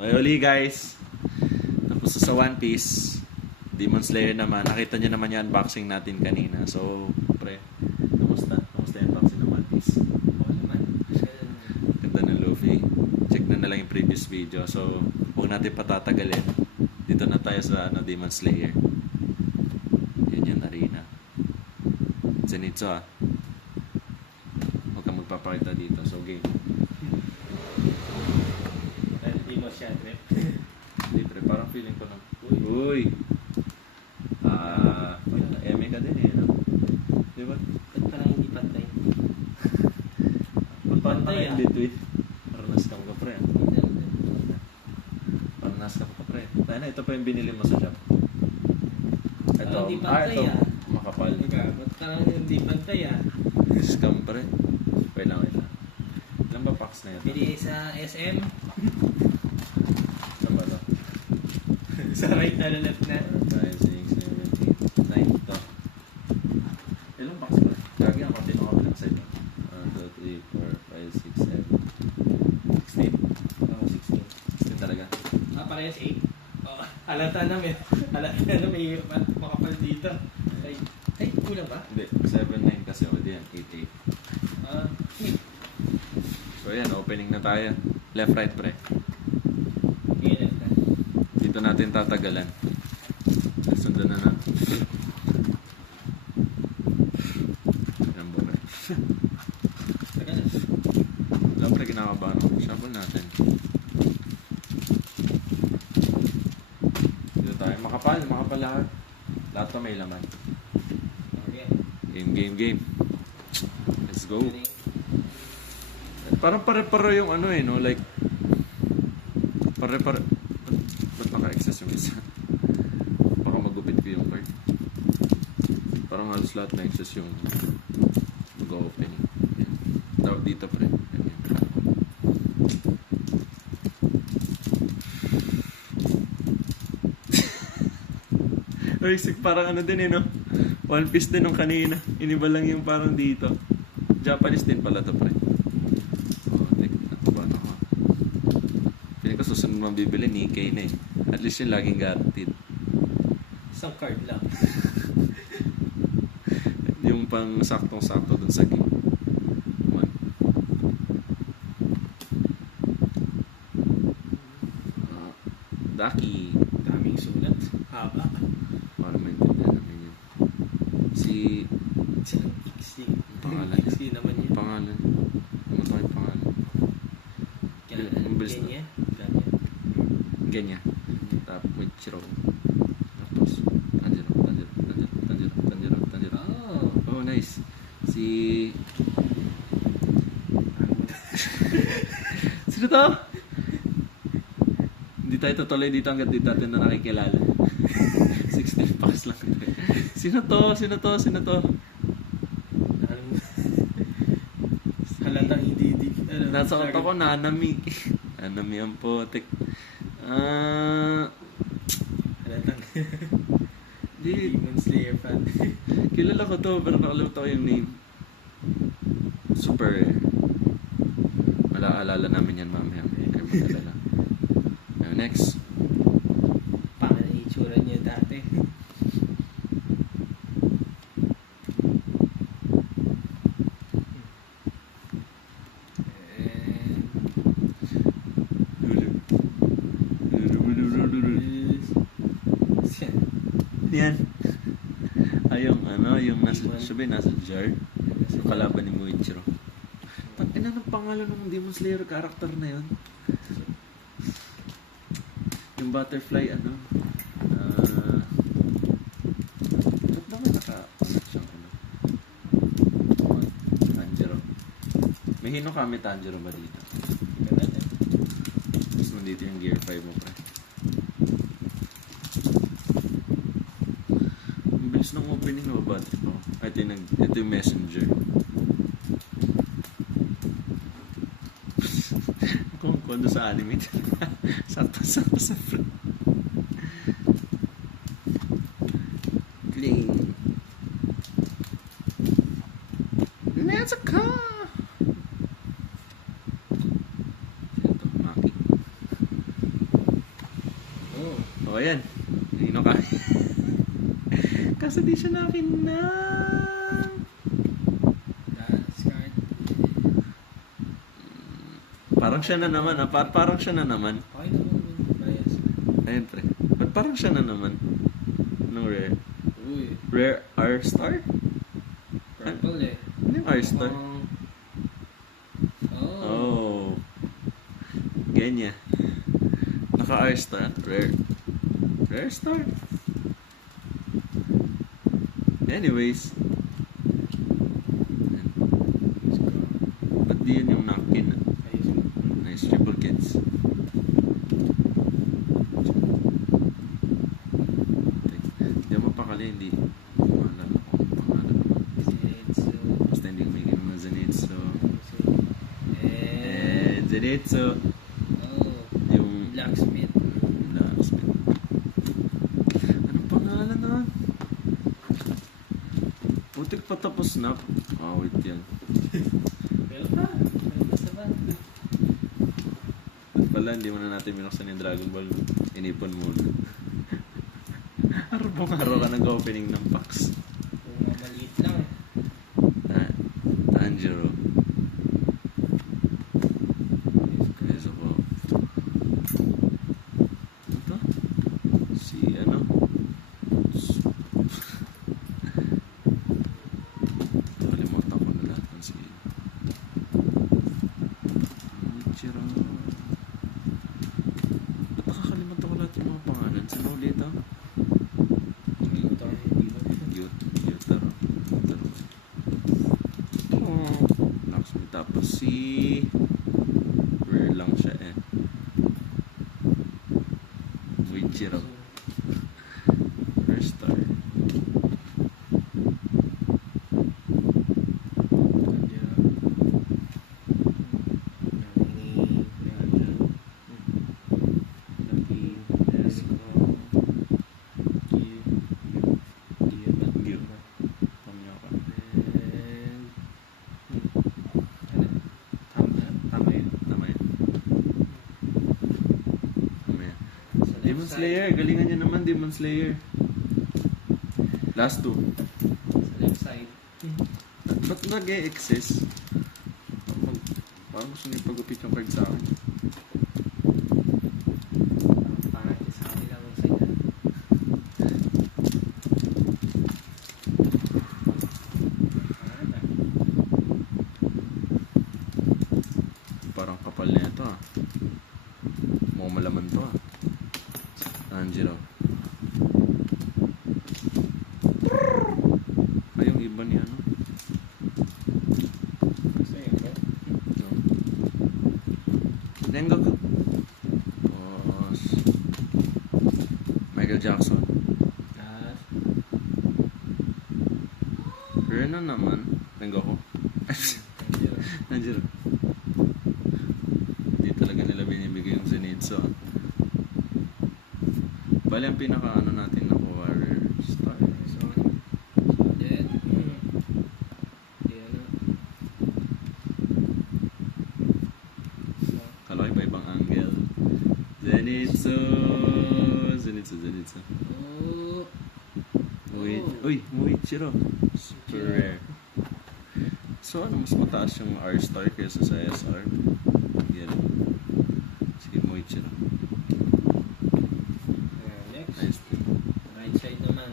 Okay, uli guys. Tapos sa One Piece, Demon Slayer naman. Nakita niyo naman yung unboxing natin kanina. So, pre, kamusta? Kamusta yung unboxing ng One Piece? Oo naman. Ganda ng Luffy. Check na lang yung previous video. So, huwag natin patatagalin. Dito na tayo sa Demon Slayer. Yun yung arena. Zenitsu ah. Huwag kang magpapakita dito. So, game. Hindi mo siya trip. Hindi pre, parang feeling ko na. Uy! Eme ka din eh, no? Di ba? Ba't parang hindi pantay? Pantay ah. in between. Paranas ka mo ka pre. Paranas ka mo ka pre. Tayo na, ito pa yung binili mo sa shop. Ito, Hindi pantay ito, ah. makapal. Ba't parang hindi pantay ah? Scam pre. Wait lang, wait lang. Ilan ba packs na ito? Pili sa SM. Saan ba ito? Sa right na left na. 5, 6, 7, 8, 9 ito. Ilang packs ba? Lagi ang konti makabilang sa ito. 1, 2, 3, 4, 5, 6, 7, 16. Oo, 16. 16 talaga. Parehas 8. Oh, halata na may makapal dito. Ay, kulang ba? Hindi, 7, 9 kasi o di yan, 8, 8. Ah, So yan, opening na tayo. Left, right, pre. okay, left na. Dito natin tatagalan. Sundan na na. Yan ba, pre? Tagal na. Alam, pre, kinakabahan ako. Shuffle natin. Dito tayo. Makapal lahat. Lahat to may laman. Okay. Game. Let's go. Parang pare-pare yung ano eh, no? Like, pare-pare. Ba't naka-excess yung isa? Baka magupit ko yung card. Parang halos lahat na excess yung mag-opening. Yan. Dito pre. Yan. Basic, parang ano din eh, no? One Piece din nung kanina. Iniba lang yung parang dito. Japanese din pala to pre. Ko susunod mong bibili, Nikkei na eh. At least yung laging guaranteed. Isang card lang. Yung pang saktong-sakto dun sa game. Daki. Daming sulat. Haba. Para maintindihan namin yun. Si... Silang Ixi. Pangalan. Ixi naman yun. Pangalan. Ano tayo pangalan? Ang bilis na. Kenya. Ganyan. Tapos with Chiro. Tapos Tanjiro. Oh, nice. Si... Sino to? Hindi tayo tutuloy dito hanggang dito natin na nakikilala. 16 packs lang. Sino to? Halatang hindi. Nasa utak ko, Nanami. Nanami ang potek. Halatang Di, Demon Slayer fan. kilala ko to, pero nakalimutan ko yung name. Super. Alala namin yan mamaya. Kaya mag-alala. Next. Paano na itsura niya dati? Yan. Yung nasa jar. Yung kalaban ni Muichiro. Tangina ng pangalan ng Demon Slayer character na yun. Yung butterfly, ba't ba may naka-anak siyang Tanjiro. May Hinokami Tanjiro ba dito? Tapos nandito yung Gear 5 mo pa. Ang bilis ng opening o battery pa. Ito yung messenger. Kung kondo sa anime. Sakto sa front. Cling. Let's go! Ito, Maki. O, ayan. Nino ka. Kaso di siya nakin na. Discard. Parang siya na naman. Parang siya na naman. Okay naman yung bias. Ayun, pre. Ba't parang siya na naman? Anong rare? Uy, Rare R-Star? purple eh. Ano yung R-Star? Oh. Oh. Ganyan. Naka R-Star. Rare. Rare Star. Anyways. Ba't di yun yung napkin? Nice triple kids. Hindi mo pakali, hindi. Pangalan ako. Pangalan mo. Basta hindi ko may ganun na Zenitsu. Zenitsu. Yung Blacksmith. Blacksmith. Anong pangalan na? Putik patapos na. Wait yan. Pero pa. Basta ba? At pala, hindi mo na natin binuksan yung Dragon Ball. Inipon muna. Araw-araw ka nag-opening ng packs. Kung maliit lang eh. Tanjiro. Yes, ako. Ito? Si ano? Nakalimutan ko na lahat ng si Ichiro. Ba't nakakalimutan ko lahat yung mga pangalan? Saan ulit ito? Gyutaro. Lakshmi. Tapos si rare lang siya eh. Muichiro. First star. Demon Slayer, galingan niya naman, Demon Slayer. Last two. Sa left side. Ba't nag-e-exist? Parang gusto niya pagupit yung card sa akin. Pangit sa kanila ang side. Parang kapal na ito ah. Mukhang malaman to ah. Tanjiro. Ay, yung iba ni ano? Kasi yun ba? No. Rengoku. Tapos Michael Jackson. Rare na naman. Rengoku. Tanjiro. Hindi talaga nila binibigay yung Zenitsu ah. Bali ang pinaka ano natin na Warrior Star. Dead. Kala ko iba-ibang angle. Zenitsu! Zenitsu. Oh. Uy, Muichiro. Super rare. So ano, mas mataas yung R-Star kaysa sa SR? Yan. Sige, Muichiro. Next. Nice thing. Right side naman.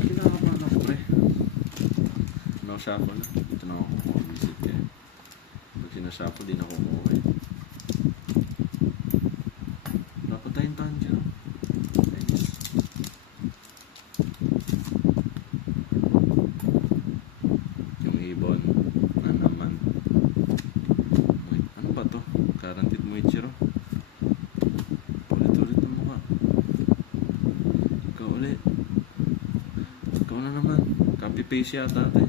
Kinakabahan ako pre. No shuffle na. Dito na ako visit kaya. Pag sinashuffle, di na ako kumuha eh. Dapat tayong Tanjiro. Nice. Yung ibon na naman. Wait, ano ba to? Guaranteed Muichiro. Ulit-ulit ng mukha. Ikaw ulit. Ikaw na naman. Copy-paste yata ate.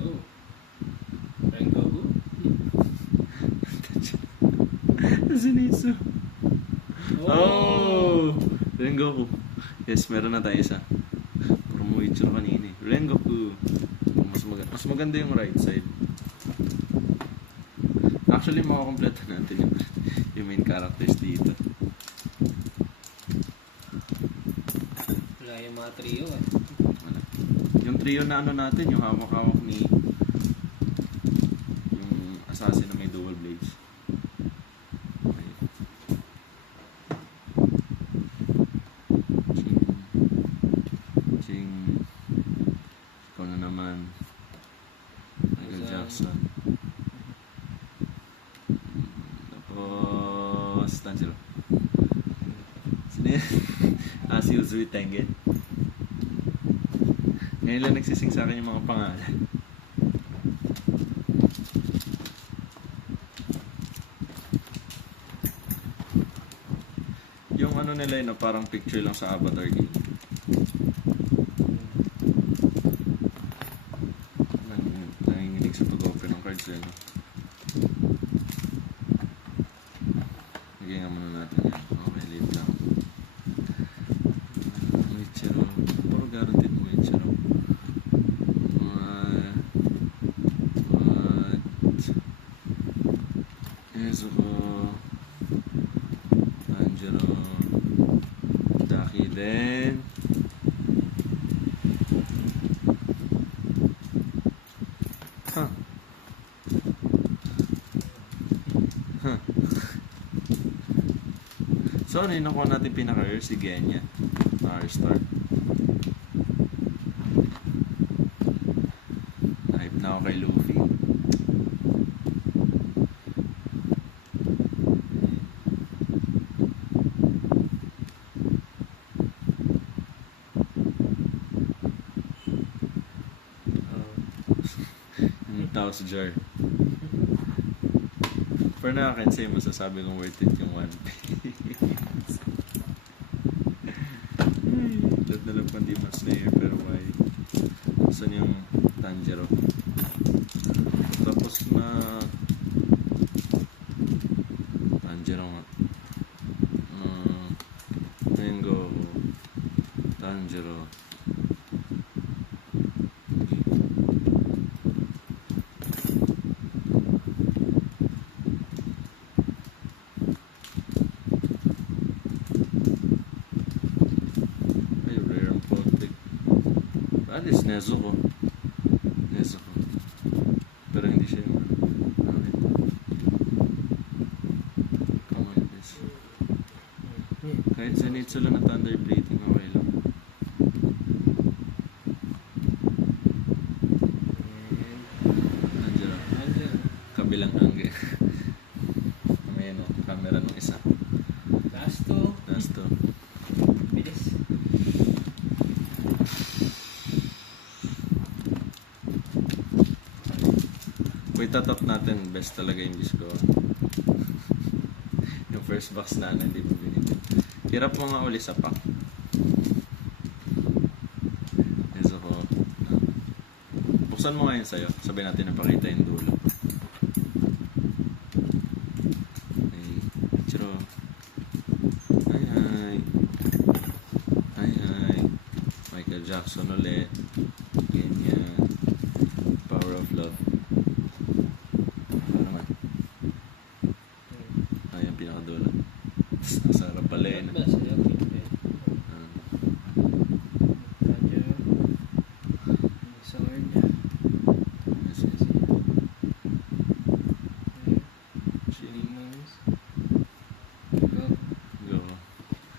Oh. Rengoku. Zenitsu. Oh! Rengoku. Yes, meron na tayo isa. Puro Muichiro kanina eh. Rengoku. Mas maganda yung right side. Actually, makakompleto natin yung main characters dito. Wala yung mga trio eh. Wala. Yung trio na ano natin, yung hawak-hawak ni yung assassin na may dual blades. Okay. Ching. Ikaw na naman. Michael Jackson. Tapos, Tanjiro. Sino yan? Si Uzui Tengen. Ngayon lang nagsising sa akin yung mga pangalan. Yung ano nila yun, parang picture lang sa Avatar game. Nanginginig sa pag-open ng cards eh. No? Lagyan nga muna natin yan. Okay, leave lang. Uichiro. Puro guaranteed mo Uichiro. Nezuko. Tanjiro. Daki din. Huh. Huh. So, ano yung nakuha natin pinaka-rare? Si Genya. Star. Hype na ako kay Luffy. Yung tao sa jar. For now, I can say masasabi kong worth it yung One Piece. Lahat na lang pang Demon Slayer, pero why? Saan yung Tanjiro? Tapos na Tanjiro nga. Tengoku. Tanjiro. Ay, rare ang Protect. At least Nezuko. Pero hindi siya yung ano ito. Come on, this. Kahit Zenitsu lang na Thunder Plating, okay lang. Tanjiro. Kabilang angge. May ano, camera nung isa. Last to. Bilis. Kung itatap natin, best talaga yung disco. Yung first box na hindi mo binili. Hirap mo nga uli sa pack. Nezuko. Buksan mo nga yun sa'yo. Sabi natin napakita yung dulo. Okay. Chiro. Hi. Michael Jackson ulit. Ganyan. Power of Love. Ano naman? Ay, ang pinakadulo. Ang sarap pala yun. Ba sa'yo? Tanjiro. Sword. Yes. Demons. Go. Go.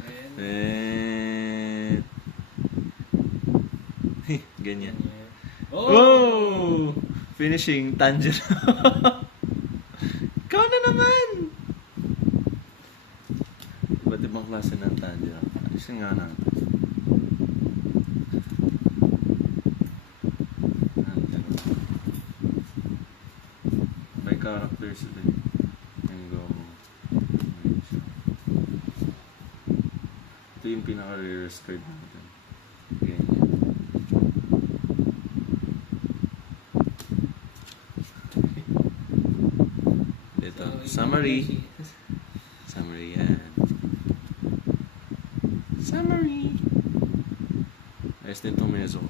Ayan. Ganyan. Oh! Oh! Finishing Tanjiro. Ikaw na naman! Iba't ibang klase ng Tanjiro. Ayusin nga natin. Tanjiro. May characters ulit. And go. Ito yung pinaka-rarest card natin. Ganyan. Ito. Summary. Summary yan. Summary. Ayos din itong Nezuko.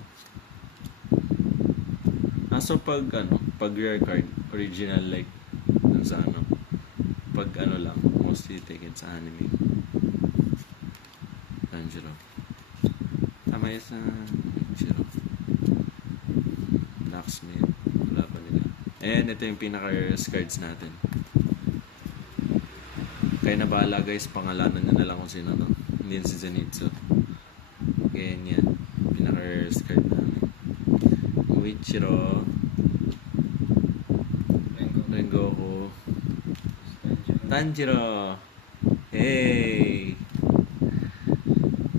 So pag rare card, original like dun sa ano. Pag ano lang, mostly taken sa anime. Tanjiro. Tama yun sa Tanjiro. Blacksmith. Wala pa nila. Ayan, ito yung pinaka-rarest cards natin. Kaya na bahala guys, pangalanan nyo na lang kung sino to. Hindi yun si Zenitsu. Ganyan yan. Pinaka-rarest card namin. Uichiro. Rengoku. Tanjiro. Hey!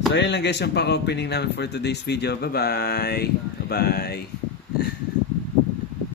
So, yun lang guys yung paka-opening namin for today's video. Bye-bye! Bye-bye!